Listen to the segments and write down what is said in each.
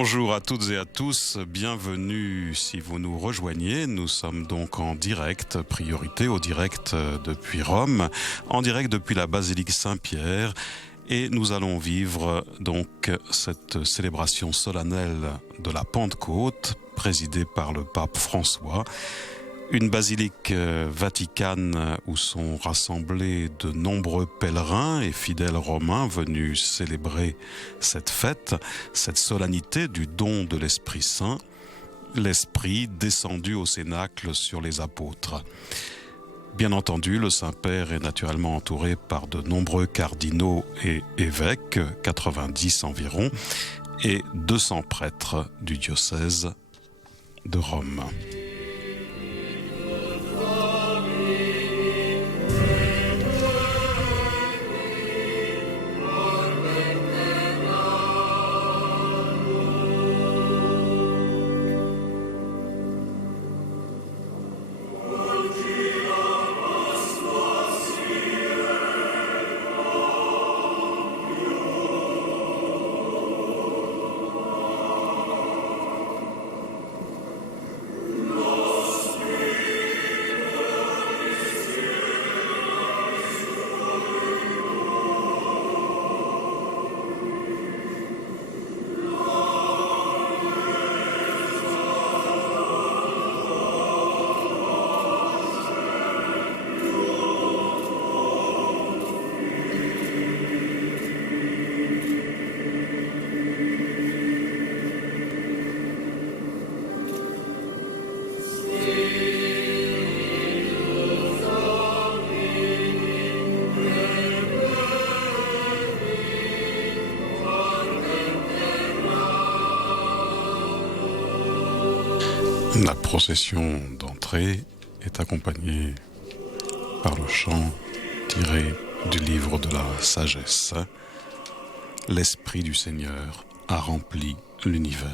Bonjour à toutes et à tous, bienvenue si vous nous rejoignez. Nous sommes donc en direct, priorité au direct depuis Rome, en direct depuis la basilique Saint-Pierre. Et nous allons vivre donc cette célébration solennelle de la Pentecôte, présidée par le pape François. Une basilique vaticane où sont rassemblés de nombreux pèlerins et fidèles romains venus célébrer cette fête, cette solennité du don de l'Esprit Saint, l'Esprit descendu au cénacle sur les apôtres. Bien entendu, le Saint-Père est naturellement entouré par de nombreux cardinaux et évêques, 90 environ, et 200 prêtres du diocèse de Rome. La procession d'entrée est accompagnée par le chant tiré du livre de la sagesse. L'Esprit du Seigneur a rempli l'univers.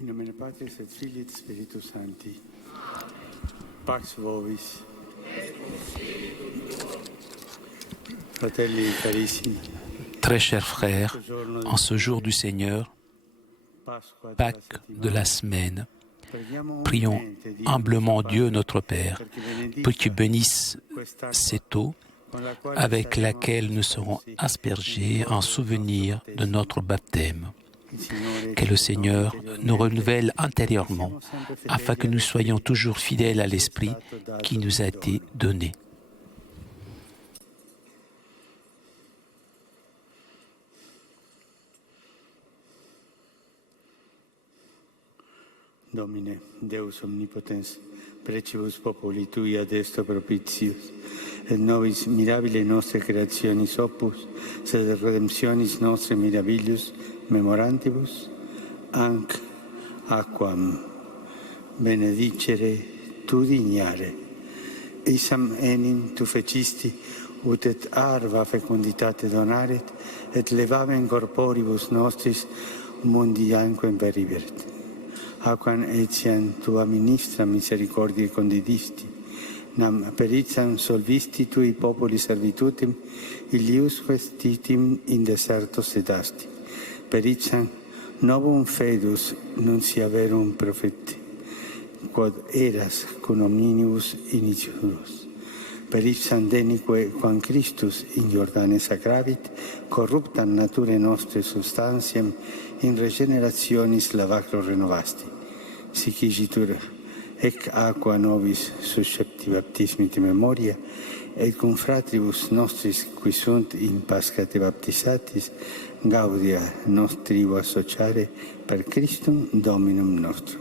In nomine Patris et Filii et Spiritus Sancti. Pax vobis. Fratelli carissimi. Très chers frères, en ce jour du Seigneur, Pâques de la semaine, prions humblement Dieu notre Père pour qu'il bénisse cette eau avec laquelle nous serons aspergés en souvenir de notre baptême. Que le Seigneur nous renouvelle intérieurement afin que nous soyons toujours fidèles à l'Esprit qui nous a été donné. Domine, Deus omnipotens, precibus populi tui ad esto propitius, et nobis mirabile nostre creationis opus, sed redemptionis nostre mirabilius memorantibus, anc aquam benedicere tu dignare. Isam enim tu fecisti, ut et arva fecunditate donaret, et levamen corporibus nostris mundianquem periberet. Aquam etiam tua ministra misericordiae condidisti, nam peritzam solvisti tui populi servitutem, iliusque stitim in deserto sedasti. Peritzam novum fedus nunciaverum profeti, quod eras cum omnibus inicius. Peritzam denique quam Christus in Jordane sacravit, corruptam naturae nostre substantiam in regenerationis lavacro renovasti. Sic igitur, ec aqua nobis suscepti baptismite memoria, et cum fratribus nostris qui sunt in Paschate baptisatis, gaudia nostrivo associare per Christum Dominum nostrum.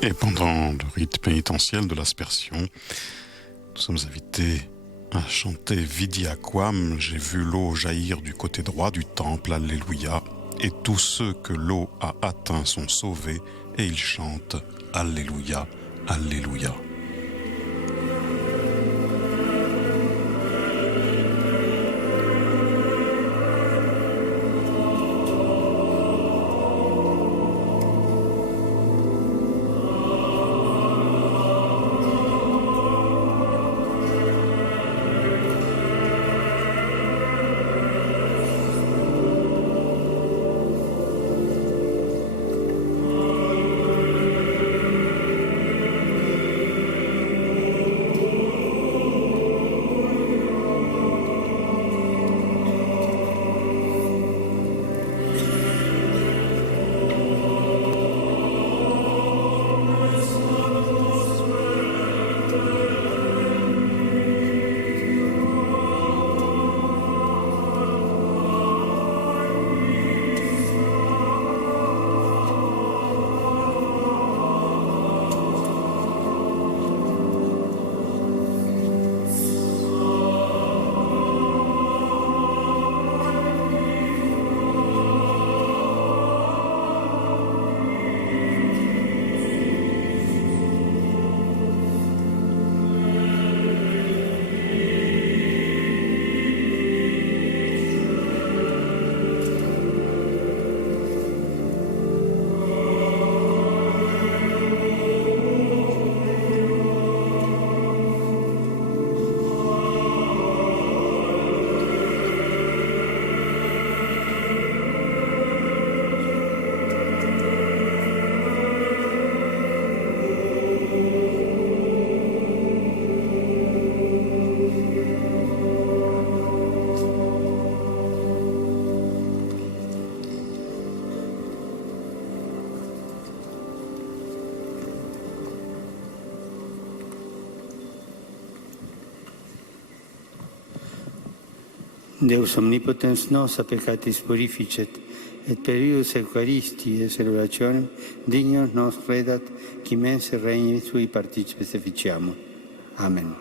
Et pendant le rite pénitentiel de l'aspersion, nous sommes invités à chanter Vidi Aquam, j'ai vu l'eau jaillir du côté droit du temple, Alléluia, et tous ceux que l'eau a atteint sont sauvés, et ils chantent Alléluia, Alléluia. Deus omnipotens nos a peccatis purificet, et per ius Eucharistii et celebrationem dignos nos redat, qui mense regni sui participes efficiamur. Amen.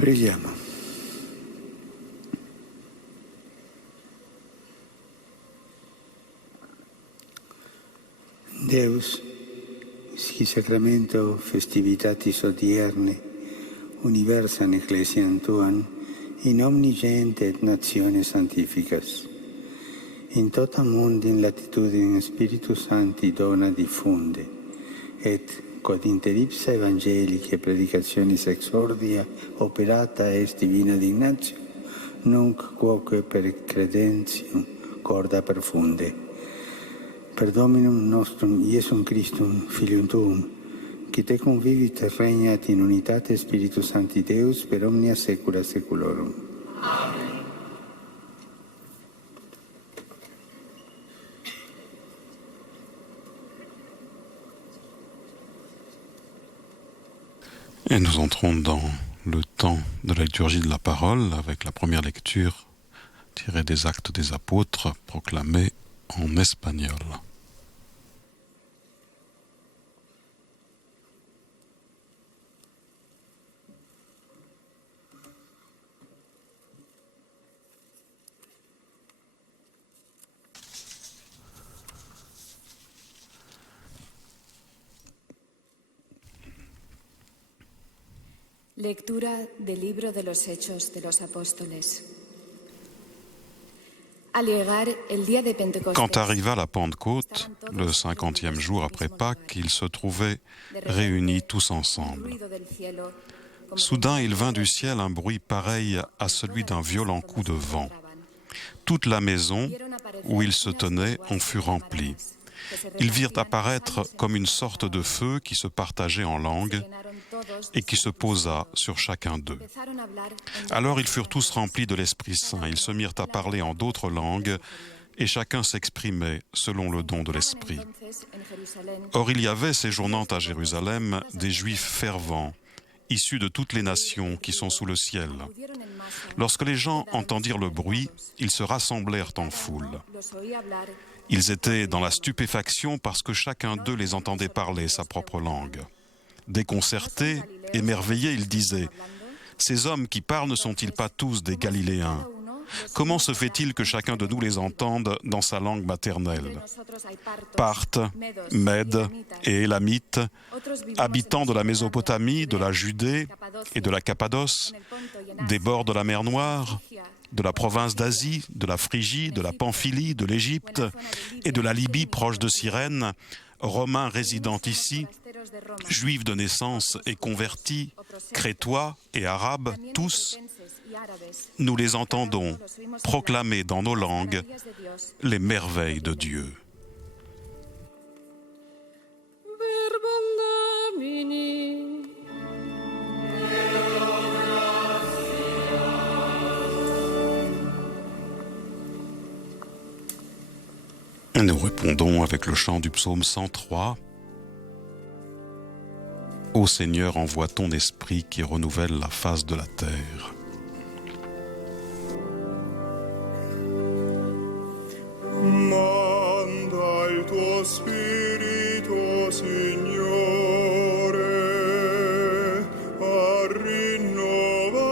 Preghiamo. Deus, schi sacramento festivitatis odierne, universam ecclesiam tuam, in omni gente et natione sanctificas. In tota mundi in latitudine Spiritus Sancti dona diffunde, et quod inter ipsa evangelici e predicationis exordia operata est divina dignatio, nunc quoque per credentium corda perfunde. Per Dominum nostrum Iesum Christum, Filium Tuum, qui te convivit et regnat in unitate Spiritus Sancti Deus per omnia saecula saeculorum. Amen. Et nous entrons dans le temps de la liturgie de la parole avec la première lecture tirée des Actes des Apôtres proclamée en espagnol. Lectura del libro de los Hechos de los Apóstoles. Quand arriva la Pentecôte, le 50e jour après Pâques, ils se trouvaient réunis tous ensemble. Soudain, il vint du ciel un bruit pareil à celui d'un violent coup de vent. Toute la maison où ils se tenaient en fut remplie. Ils virent apparaître comme une sorte de feu qui se partageait en langues et qui se posa sur chacun d'eux. Alors ils furent tous remplis de l'Esprit Saint. Ils se mirent à parler en d'autres langues et chacun s'exprimait selon le don de l'Esprit. Or il y avait séjournant à Jérusalem des Juifs fervents, issus de toutes les nations qui sont sous le ciel. Lorsque les gens entendirent le bruit, ils se rassemblèrent en foule. Ils étaient dans la stupéfaction parce que chacun d'eux les entendait parler sa propre langue. Déconcertés, émerveillés, ils disaient « Ces hommes qui parlent ne sont-ils pas tous des Galiléens ? Comment se fait-il que chacun de nous les entende dans sa langue maternelle ? Parthes, Mèdes et Élamites, habitants de la Mésopotamie, de la Judée et de la Cappadoce, des bords de la mer Noire, de la province d'Asie, de la Phrygie, de la Pamphylie, de l'Égypte et de la Libye proche de Cyrène, Romains résidant ici, Juifs de naissance et convertis, Crétois et Arabes, tous, nous les entendons proclamer dans nos langues les merveilles de Dieu. Et nous répondons avec le chant du psaume 103. Ô Seigneur, envoie ton esprit qui renouvelle la face de la terre. Manda il tuo spirito, Signore, a rinnovare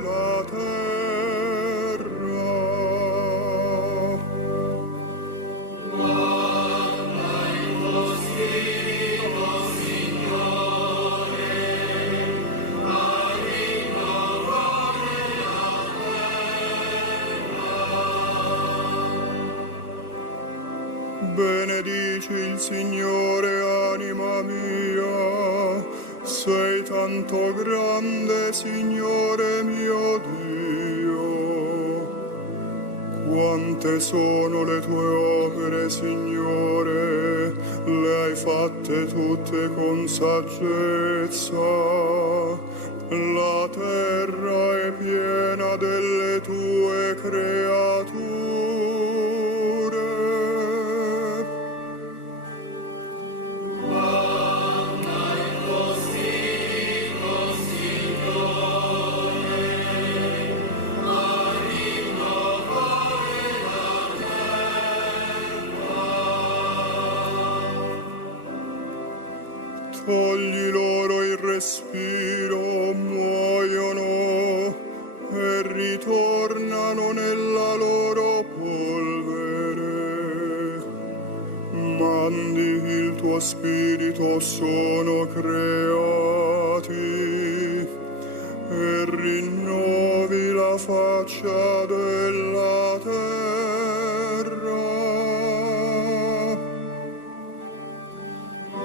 la terra. Manda il tuo spirito, Signore, a rinnovare la terra. Benedici il Signore, anima mia, sei tanto grande, Signore mio Dio. Quante sono le tue opere, Signore, le hai fatte tutte con saggezza. La terra è piena delle tue creature. Togli loro il respiro, muoiono. tornano nella loro polvere. Mandi il tuo spirito, sono creati, e rinnovi la faccia della terra.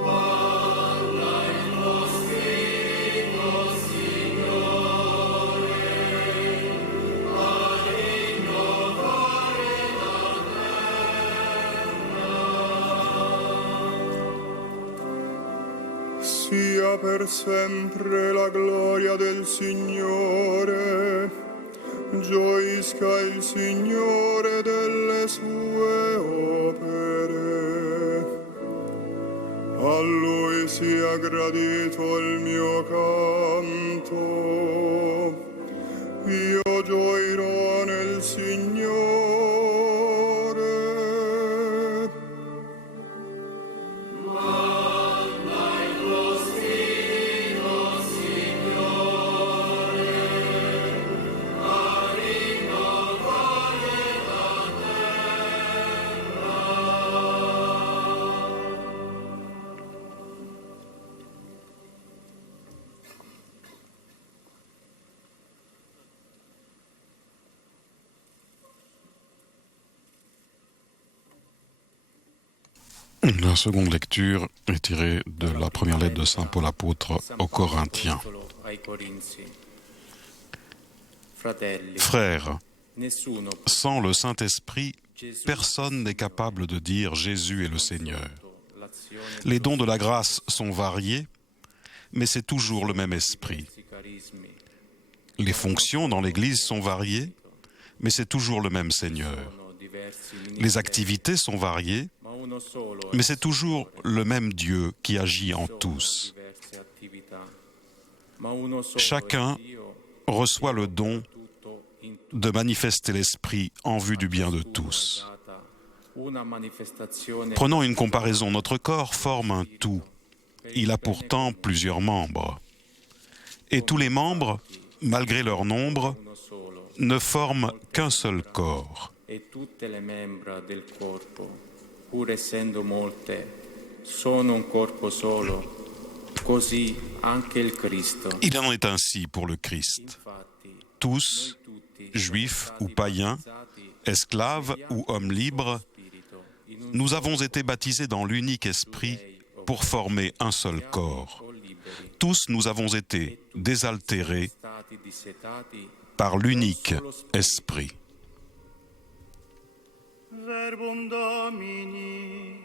Manda il tuo spirito, Signore, a rinnovare la terra. Sia per sempre la gloria del Signore, gioisca il Signore delle sue opere. A Lui sia gradito il mio canto, io gioirò nel Signore. La seconde lecture est tirée de la première lettre de Saint Paul apôtre aux Corinthiens. Frères, sans le Saint-Esprit, personne n'est capable de dire Jésus est le Seigneur. Les dons de la grâce sont variés, mais c'est toujours le même esprit. Les fonctions dans l'Église sont variées, mais c'est toujours le même Seigneur. Les activités sont variées, mais c'est toujours le même Dieu qui agit en tous. Chacun reçoit le don de manifester l'Esprit en vue du bien de tous. Prenons une comparaison. Notre corps forme un tout. Il a pourtant plusieurs membres. Et tous les membres, malgré leur nombre, ne forment qu'un seul corps. Pur essendo molte, sono un corpo solo, così anche il Cristo. Il en est ainsi pour le Christ. Tous, juifs ou païens, esclaves ou hommes libres, nous avons été baptisés dans l'unique esprit pour former un seul corps. Tous nous avons été désaltérés par l'unique esprit. Verbum Domini.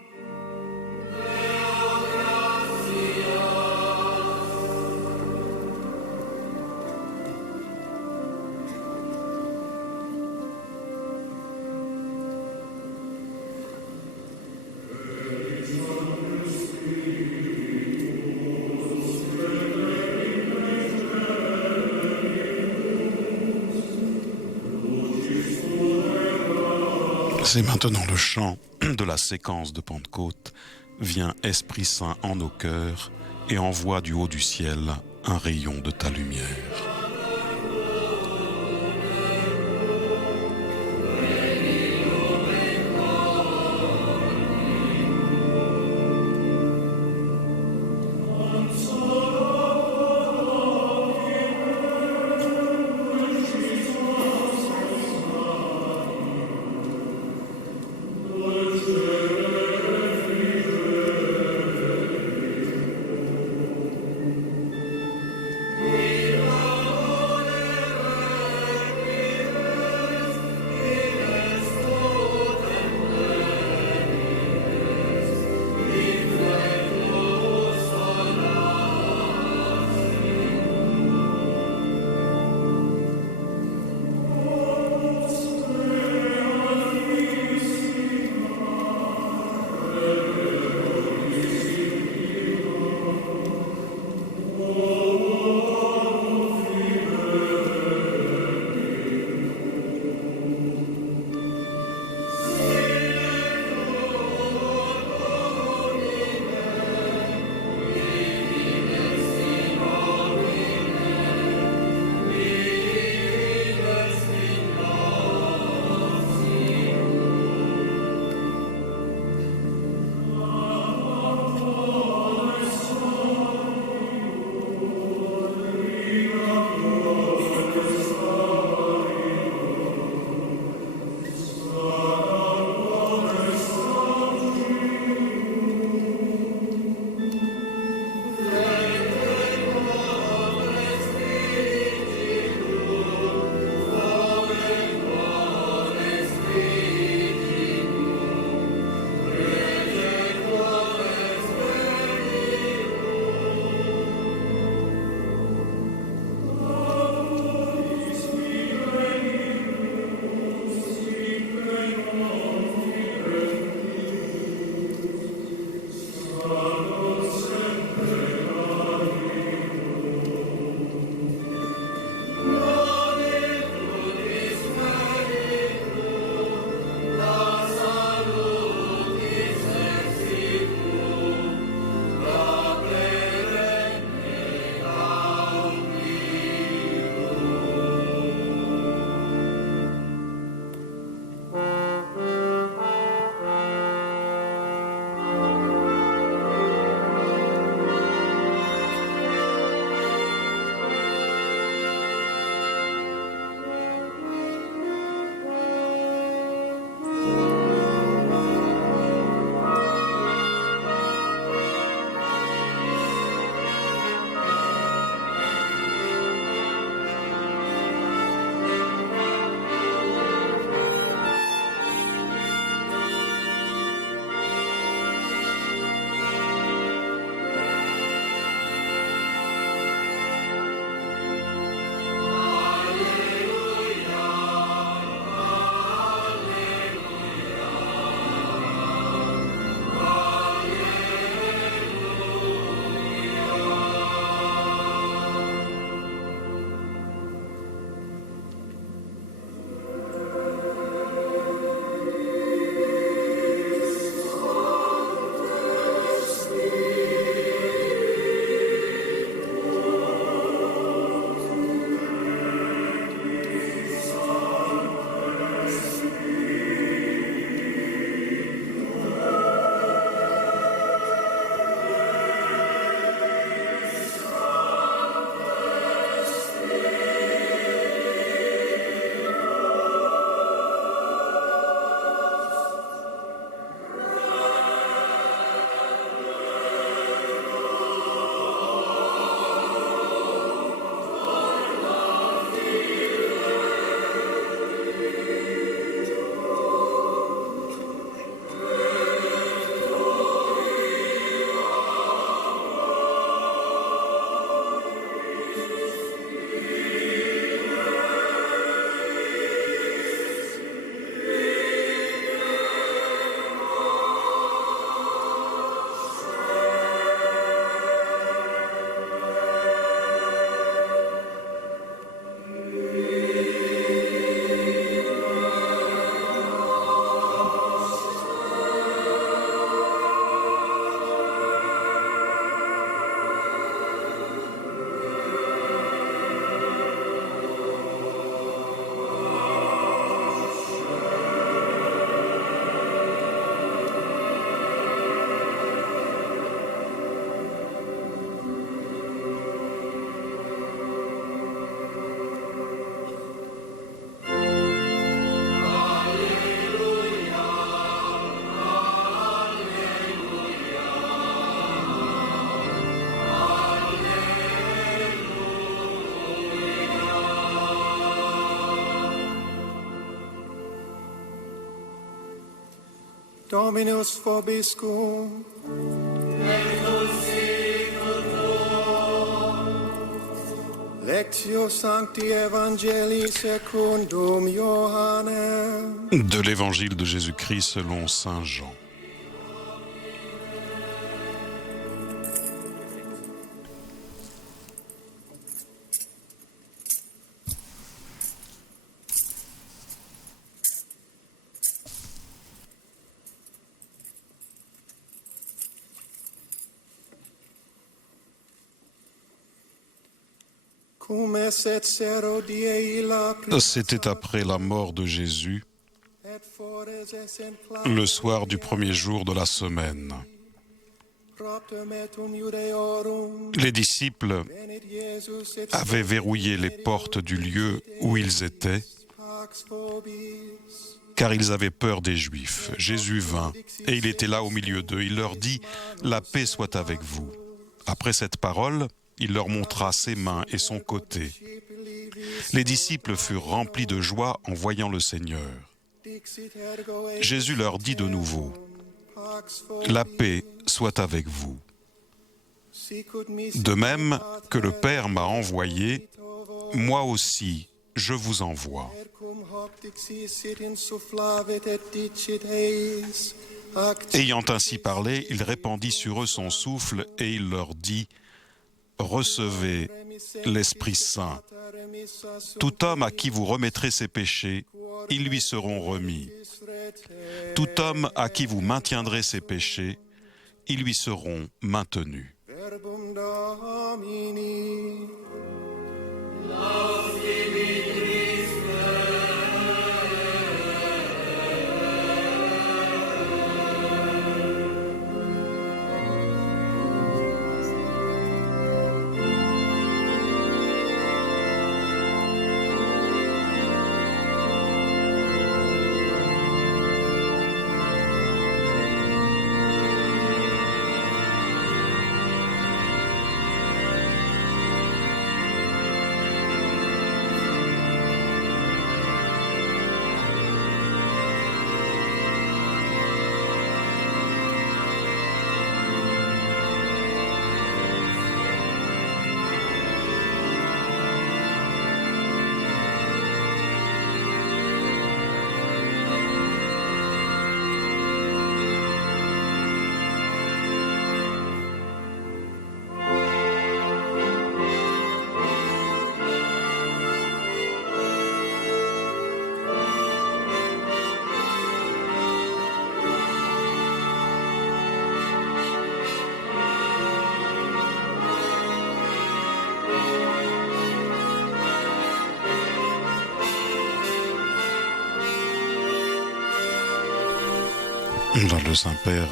C'est maintenant le chant de la séquence de Pentecôte. Viens, Esprit Saint, en nos cœurs et envoie du haut du ciel un rayon de ta lumière. Dominus vobiscum. Lectio Sancti Evangelii secundum Johannem. De l'Évangile de Jésus-Christ selon saint Jean. C'était après la mort de Jésus, le soir du premier jour de la semaine. Les disciples avaient verrouillé les portes du lieu où ils étaient, car ils avaient peur des Juifs. Jésus vint, et il était là au milieu d'eux. Il leur dit « La paix soit avec vous ». Après cette parole, il leur montra ses mains et son côté. Les disciples furent remplis de joie en voyant le Seigneur. Jésus leur dit de nouveau, « La paix soit avec vous ». De même que le Père m'a envoyé, moi aussi je vous envoie. Ayant ainsi parlé, il répandit sur eux son souffle et il leur dit, « Recevez l'Esprit Saint. Tout homme à qui vous remettrez ses péchés, ils lui seront remis. Tout homme à qui vous maintiendrez ses péchés, ils lui seront maintenus. » Le Saint-Père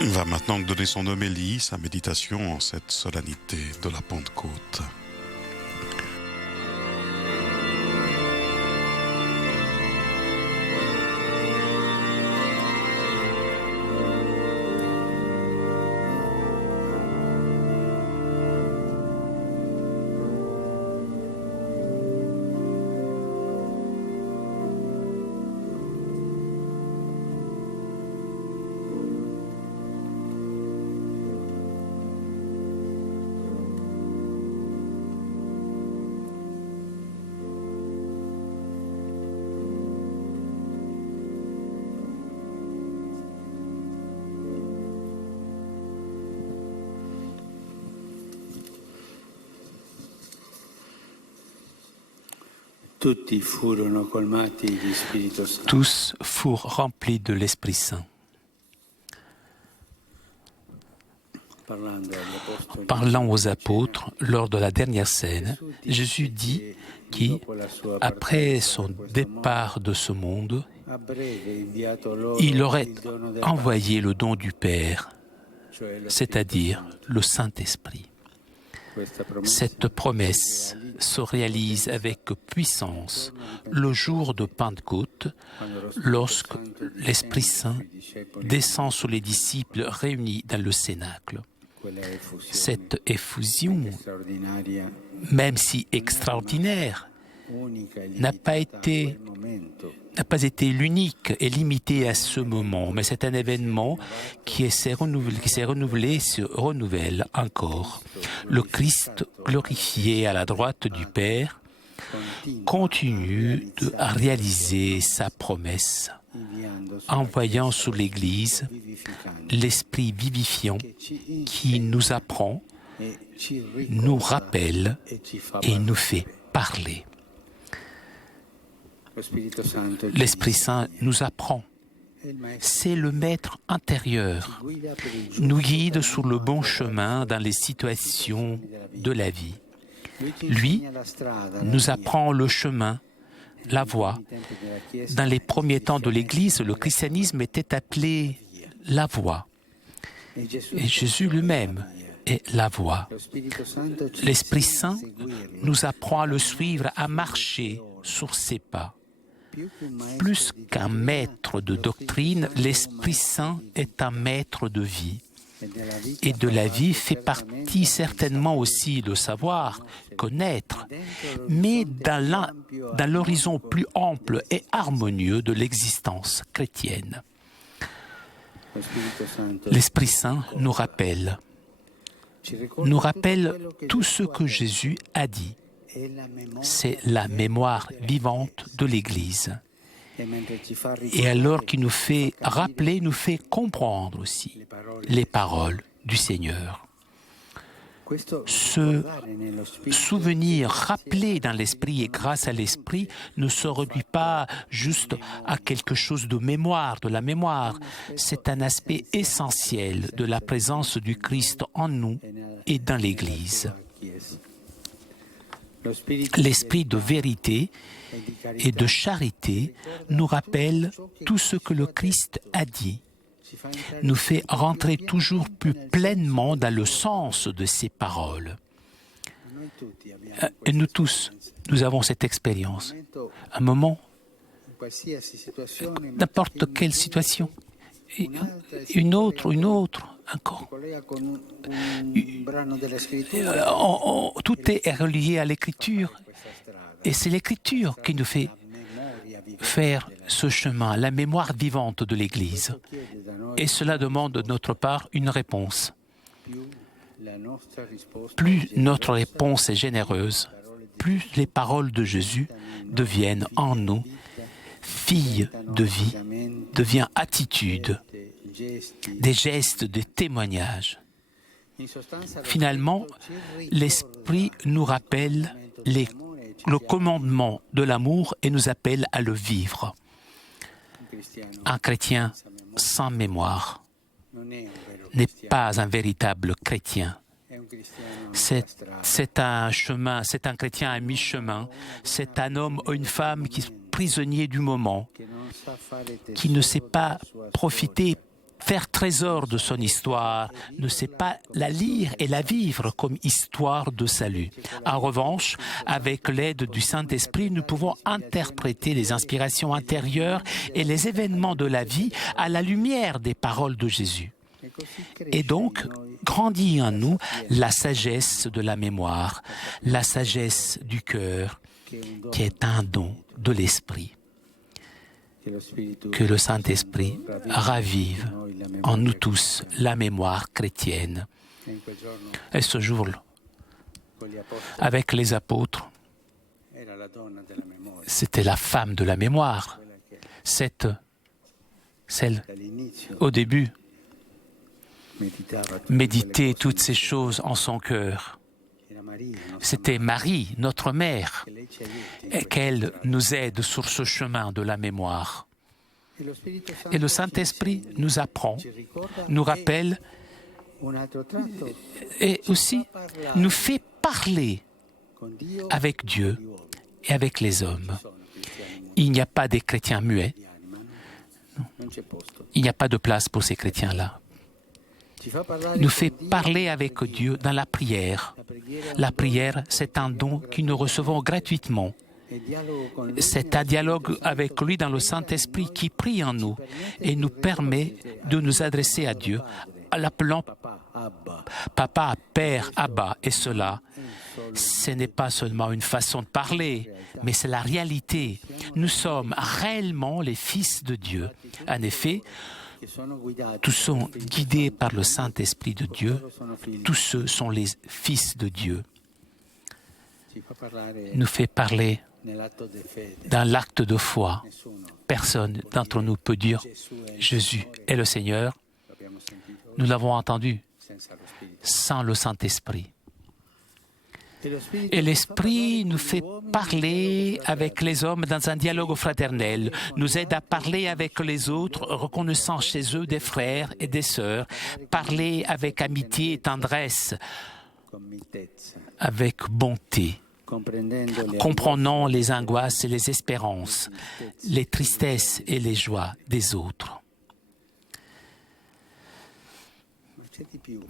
va maintenant donner son homélie, sa méditation en cette solennité de la Pentecôte. Tous furent remplis de l'Esprit Saint. Parlant aux apôtres lors de la dernière scène, Jésus dit qu'après son départ de ce monde, il aurait envoyé le don du Père, c'est-à-dire le Saint-Esprit. Cette promesse se réalise avec puissance le jour de Pentecôte, lorsque l'Esprit Saint descend sur les disciples réunis dans le Cénacle. Cette effusion, même si extraordinaire, n'a pas été l'unique et limité à ce moment, mais c'est un événement qui s'est renouvelé, se renouvelle encore. Le Christ glorifié à la droite du Père continue de réaliser sa promesse, envoyant sur l'Église l'Esprit vivifiant qui nous apprend, nous rappelle et nous fait parler. L'Esprit Saint nous apprend. C'est le maître intérieur, nous guide sur le bon chemin dans les situations de la vie. Lui nous apprend le chemin, la voie. Dans les premiers temps de l'Église, le christianisme était appelé la voie. Et Jésus lui-même est la voie. L'Esprit Saint nous apprend à le suivre, à marcher sur ses pas. Plus qu'un maître de doctrine, l'Esprit Saint est un maître de vie. Et de la vie fait partie certainement aussi le savoir, connaître, mais dans l'horizon plus ample et harmonieux de l'existence chrétienne. L'Esprit Saint nous rappelle tout ce que Jésus a dit. C'est la mémoire vivante de l'Église. Et alors qu'il nous fait rappeler, nous fait comprendre aussi les paroles du Seigneur. Ce souvenir rappelé dans l'esprit et grâce à l'esprit ne se réduit pas juste à quelque chose de mémoire, de la mémoire. C'est un aspect essentiel de la présence du Christ en nous et dans l'Église. L'esprit de vérité et de charité nous rappelle tout ce que le Christ a dit, nous fait rentrer toujours plus pleinement dans le sens de ses paroles. Et nous tous, nous avons cette expérience. Un moment, n'importe quelle situation, une autre, encore. Tout est relié à l'Écriture. Et c'est l'Écriture qui nous fait faire ce chemin, la mémoire vivante de l'Église. Et cela demande de notre part une réponse. Plus notre réponse est généreuse, plus les paroles de Jésus deviennent en nous fille de vie, devient attitude, des gestes, des témoignages. Finalement, l'Esprit nous rappelle le commandement de l'amour et nous appelle à le vivre. Un chrétien sans mémoire n'est pas un véritable chrétien. C'est un chemin, c'est un chrétien à mi-chemin, c'est un homme ou une femme qui est prisonnier du moment, qui ne sait pas profiter, faire trésor de son histoire, ne sait pas la lire et la vivre comme histoire de salut. En revanche, avec l'aide du Saint-Esprit, nous pouvons interpréter les inspirations intérieures et les événements de la vie à la lumière des paroles de Jésus. Et donc, grandit en nous la sagesse de la mémoire, la sagesse du cœur, qui est un don de l'Esprit. Que le Saint-Esprit ravive en nous tous la mémoire chrétienne. Et ce jour-là, avec les apôtres, c'était la femme de la mémoire, celle au début, méditait toutes ces choses en son cœur. C'était Marie, notre mère, et qu'elle nous aide sur ce chemin de la mémoire. Et le Saint-Esprit nous apprend, nous rappelle et aussi nous fait parler avec Dieu et avec les hommes. Il n'y a pas des chrétiens muets. Il n'y a pas de place pour ces chrétiens-là. Nous fait parler avec Dieu dans la prière. La prière, c'est un don que nous recevons gratuitement. C'est un dialogue avec lui dans le Saint-Esprit qui prie en nous et nous permet de nous adresser à Dieu, en l'appelant Papa, Père, Abba, et cela Ce n'est pas seulement une façon de parler, mais c'est la réalité. Nous sommes réellement les fils de Dieu. En effet, tous sont guidés par le Saint-Esprit de Dieu. Tous ceux sont les fils de Dieu. Nous fait parler dans l'acte de foi. Personne d'entre nous peut dire « Jésus est le Seigneur ». Nous l'avons entendu sans le Saint-Esprit. Et l'Esprit nous fait parler avec les hommes dans un dialogue fraternel, nous aide à parler avec les autres, reconnaissant chez eux des frères et des sœurs, parler avec amitié et tendresse, avec bonté, comprenant les angoisses et les espérances, les tristesses et les joies des autres.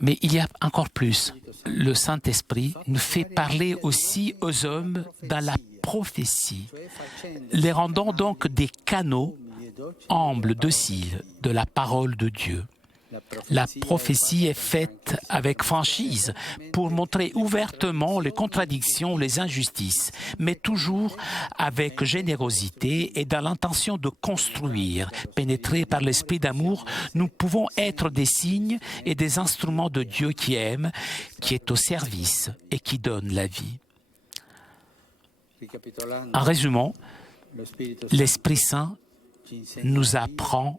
Mais il y a encore plus. Le Saint-Esprit nous fait parler aussi aux hommes dans la prophétie, les rendant donc des canaux humbles, dociles de la parole de Dieu. La prophétie est faite avec franchise pour montrer ouvertement les contradictions, les injustices, mais toujours avec générosité et dans l'intention de construire. Pénétrés par l'esprit d'amour, nous pouvons être des signes et des instruments de Dieu qui aime, qui est au service et qui donne la vie. En résumant, l'Esprit Saint nous apprend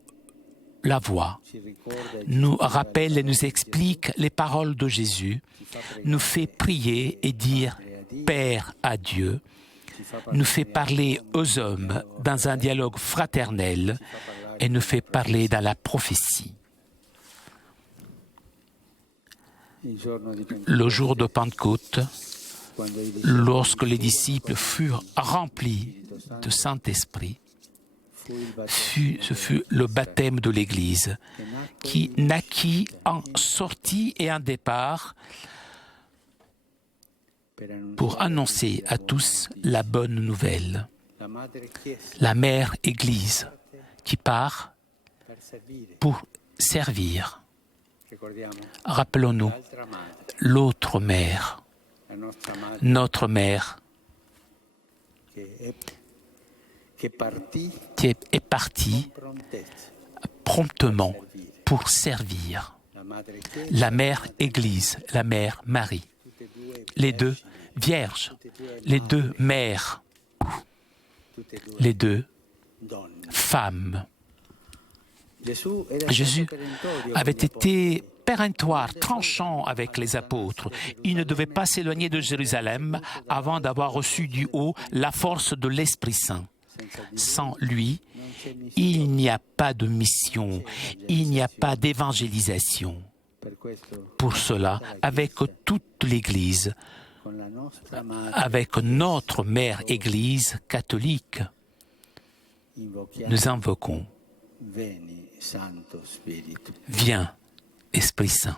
la voie, nous rappelle et nous explique les paroles de Jésus, nous fait prier et dire « Père à Dieu », nous fait parler aux hommes dans un dialogue fraternel et nous fait parler dans la prophétie. Le jour de Pentecôte, lorsque les disciples furent remplis de Saint-Esprit, ce fut le baptême de l'Église qui naquit en sortie et en départ pour annoncer à tous la bonne nouvelle. La mère Église qui part pour servir. Rappelons-nous l'autre mère, notre mère qui est partie promptement pour servir. La mère Église, la mère Marie, les deux vierges, les deux mères, les deux femmes. Jésus avait été péremptoire, tranchant avec les apôtres. Il ne devait pas s'éloigner de Jérusalem avant d'avoir reçu du haut la force de l'Esprit Saint. Sans lui, il n'y a pas de mission, il n'y a pas d'évangélisation. Pour cela, avec toute l'Église, avec notre mère Église catholique, nous invoquons « Viens, Esprit Saint ».